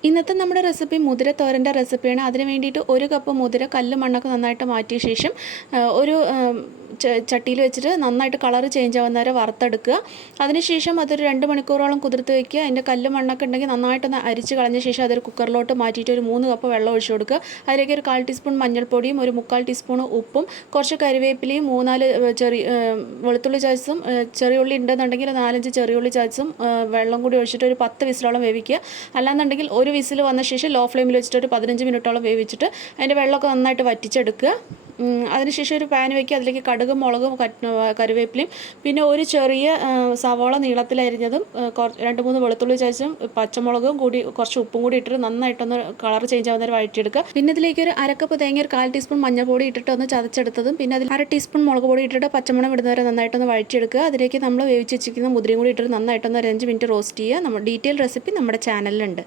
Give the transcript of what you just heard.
ഇന്നത്തെ നമ്മുടെ റെസിപ്പി മുതിര തോരൻ്റെ റെസിപ്പിയാണ്. അതിന് വേണ്ടിയിട്ട് 1 കപ്പ് മുതിര കല്ല് മണ്ണൊക്കെ നന്നായിട്ട് മാറ്റിയ ശേഷം ഒരു ചട്ടിയിൽ വെച്ചിട്ട് നന്നായിട്ട് കളർ ചേഞ്ച് ആവുന്ന വരെ വറുത്തെടുക്കുക. അതിനുശേഷം അതൊരു 2 മണിക്കൂറോളം കുതിർത്ത് വയ്ക്കുക. അതിൻ്റെ കല്ല് മണ്ണൊക്കെ ഉണ്ടെങ്കിൽ നന്നായിട്ടൊന്ന് അരിച്ച് കളഞ്ഞ ശേഷം അതൊരു കുക്കറിലോട്ട് മാറ്റിയിട്ട് ഒരു 3 കപ്പ് വെള്ളം ഒഴിച്ചു കൊടുക്കുക. അതിലേക്ക് ഒരു 1/4 ടീസ്പൂൺ മഞ്ഞൾപ്പൊടിയും ഒരു 3/4 ടീസ്പൂൺ ഉപ്പും കുറച്ച് കരിവേപ്പിലയും 3-4 ചെറിയ വെളുത്തുള്ളി ചതച്ചും ചെറിയ ഉള്ളി ഉണ്ടെന്നുണ്ടെങ്കിൽ 4-5 ചെറിയ ഉള്ളി ചതച്ചും വെള്ളം കൂടി ഒഴിച്ചിട്ട് ഒരു 10 വിസിലോളം വേവിക്കുക. അല്ലാന്നുണ്ടെങ്കിൽ ഒരു വിസിൽ വന്ന ശേഷം ലോ ഫ്ലെയിമിൽ വെച്ചിട്ട് ഒരു 15 മിനിറ്റോളം വേവിച്ചിട്ട് അതിൻ്റെ വെള്ളമൊക്കെ നന്നായിട്ട് വറ്റിച്ചെടുക്കുക. അതിനുശേഷം ഒരു പാൻ വയ്ക്കുക. അതിലേക്ക് കടുകും മുളകും കറിവേപ്പിലയും പിന്നെ ഒരു ചെറിയ സവാള നീളത്തിലരിഞ്ഞതും 2-3 വെളുത്തുള്ളി ചതച്ചും പച്ചമുളകും കൂടി കുറച്ച് ഉപ്പും കൂടി ഇട്ടിട്ട് നന്നായിട്ടൊന്ന് കളർ ചേഞ്ച് ആവുന്ന നേരം വഴറ്റിയെടുക്കുക. പിന്നെ ഇതിലേക്ക് ഒരു 1/2 കപ്പ് തേങ്ങ, ഒരു 1/4 ടീസ്പൂൺ മഞ്ഞൾപ്പൊടി ഇട്ടിട്ട് ഒന്ന് ചതച്ചെടുത്തതും പിന്നെ അതിൽ 1/2 ടീസ്പൂൺ മുളക് പൊടി ഇട്ടിട്ട് പച്ചമണം വിടുന്നവരെ നന്നായിട്ടൊന്ന് വഴറ്റിയെടുക്കുക. അതിലേക്ക് നമ്മൾ വേവിച്ച് വെച്ചിരിക്കുന്ന മുതിരയും കൂടി ഇട്ടിട്ട് നന്നായിട്ടൊന്ന് 5 മിനിറ്റ് റോസ്റ്റ് ചെയ്യുക. നമ്മുടെ ഡീറ്റെയിൽ റെസിപ്പി നമ്മുടെ ചാനലിലുണ്ട്.